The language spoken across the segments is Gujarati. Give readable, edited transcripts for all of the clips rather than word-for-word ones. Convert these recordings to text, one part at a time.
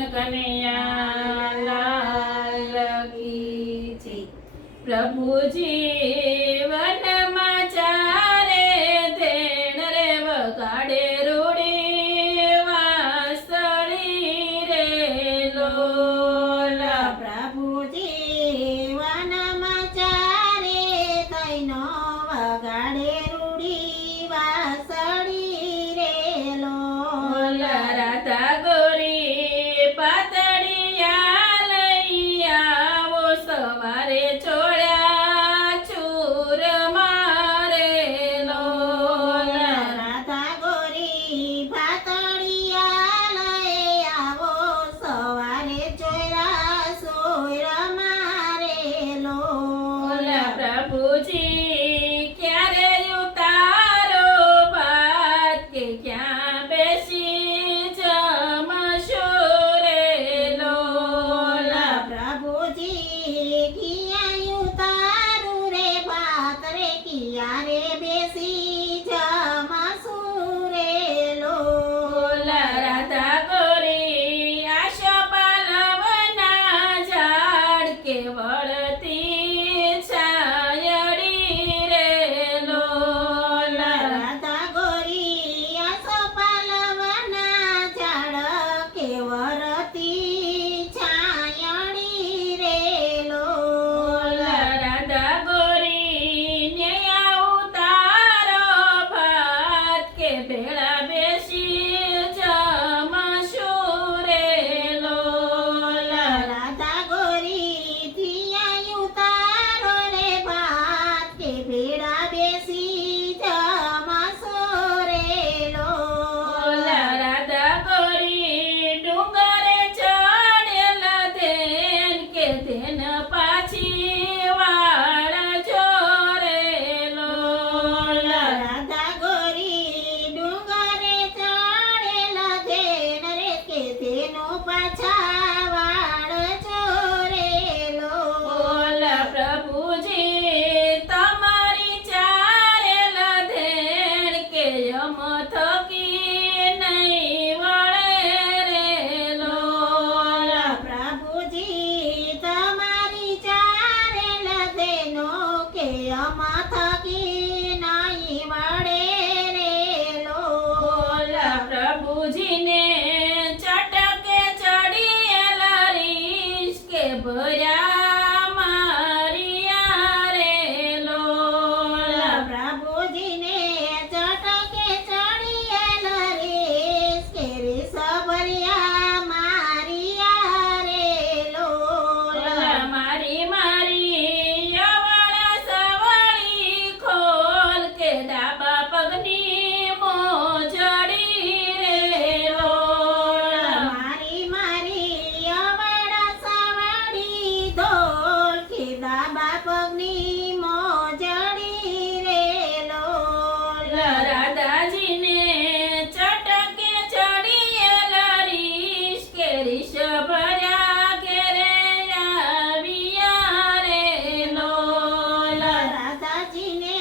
કૃષ્ણ કનૈયા લાલ કી જય। પ્રભુજી વનમાં ચારે ધેણ રે વગાડે રૂડી વાંસળી રે લોલા। પ્રભુજી વનમાં ચારે ધૈનો વગાડે રૂડી વાંસળી રે લોલા। રાધા ગોરી પાતળિયા લઈ આવો સવારે ચોળ્યા ચૂર મારે લોલા। રાધા ગોરી પાતળિયા લઈ આવો સવારે ચોર્યા સોર મારે લોલા। પ્રભુજી ક્યારે ઉતારો ભાત કે ક્યાં બેસી જમશો રે લોલા। પ્રભુજી કિયા ઉતારું રે ભાત રે કિયા રે બેસી જમાસું રે લોલા। રાધા ગોરી આશા પાલવના ઝાડ કે વળતી છાયડી રે લોલા। રાધા ગોરી આસો પાલવના ઝાડ કેવરતી છાયડી રે લોલા। રાધા ગોરી ન્યા ઉતારો ભાત કે ભેળા બેસી જમશો રે લોલા। રાધા ગોરી થિયા ઉતારો રે ભાત કે ભેળા બેસી જમાસો રે લોલા। રાધા ગોરી ડુંગરે ચડેલા ધેન કે ધેન પાછી વાળજો રે લોલા। રાધા ગોરી ડુંગરે ચડેલા ધેન રે કે તેનો પાછા વાળજો રે લોલા। પ્રભુજી તમારી ચારેલા ધેન કે યમ થકી નહીં વળે રે લોલા। પ્રભુજી તમારી ચારેલા ધેનો કે અમા થકી નહીં વળે રે લોલા। પ્રભુજીને ચટકે ચડીએલા રીસ કે ભર્યા મારિયા રે લોલા। પ્રભુજીને ચટકે ચડિયેલા રેસ કે રેસ ભર્યા મારિયા રે લોલા। મારી મારી અવળ સવળી ખોલ કે ડાબા પગની મોજડી રે લોલા। મારી મારી અવળ સવળી ધોળ કે ડાબા પગની મોજડી રે લોલા। રાધાજીને ચટકે ચડીએલા રીસ કે રીસ ભર્યા ઘેરે આવ્યા રે લોલા। રાધાજીને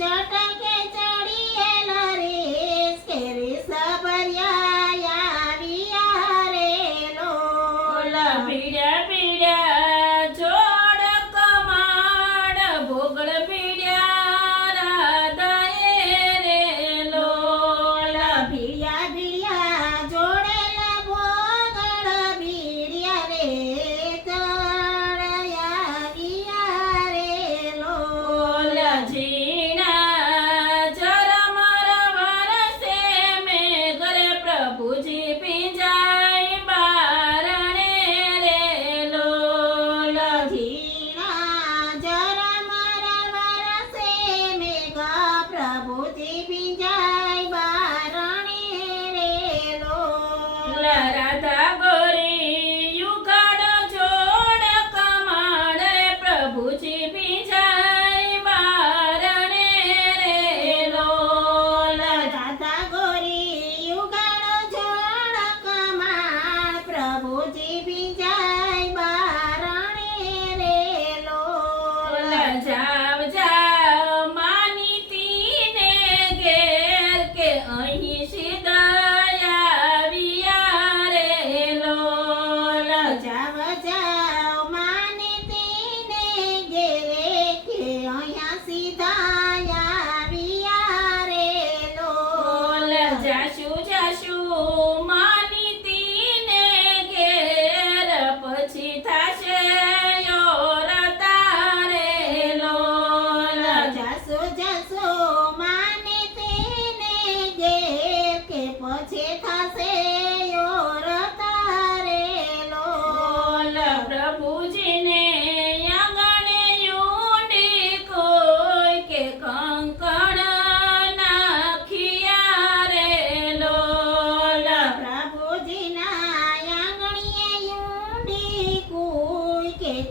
ચટકે ચડિયેલા રેસ કે રેસ ભર્યા આવ્યા રે લોલા। પીડ્યા પીડ્યા જોડ કમાડ ભોગળ પીડ્યા રાધાએ રે લોલા। ભીડિયા ભીડિયા જોડેલા ભોગળ ભીડિયા રે ચડ્યા ગયા રે લોલા। ઝીણા ઝરમર વરસે મેઘ રે પ્રભુજી પીંજાય બારણે રે લોલા।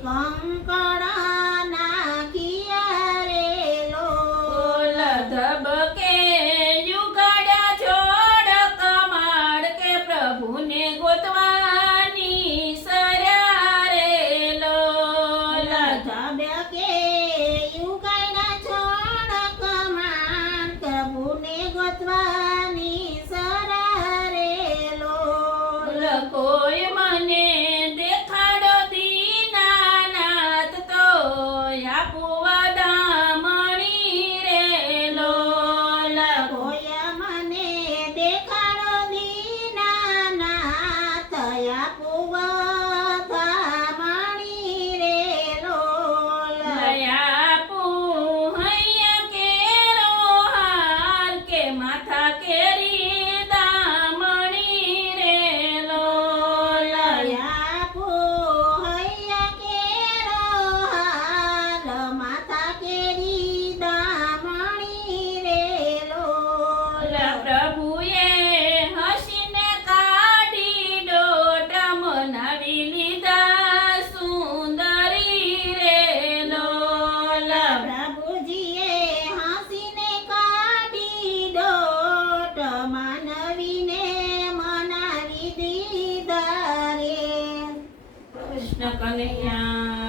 કંકણ નાખિયા રે ઓલ લોલ ધબકે યુગાડ્યા જોડ કમાડ કે પ્રભુને ગોતવાની સર્યા રે લોલ ધબકે યુગાઈના છોડ કમાન પ્રભુને ગોતવાની સરા રે લોલ કોઈ મને દેખાડો દીનાનાથ તો આપુવા દામણી રે લોલ કોઈ મને દેખાડો દીનાનાથ આપુવા મણી રે લોલ આપું હૈયા કેરો હાર કે માથા કેરી દામણી રે લોલ આપો હૈયા કેરો હાલ માથા કેરી દામણી રે લોલ પ્રભુએ હસીને કાઢી દોટ મનાવી લીધા સુંદરી રે લોલ પ્રભુજીએ હસીને કાઢી દોટ માનવીને મનાવી દીધા રે કૃષ્ણ કનૈયા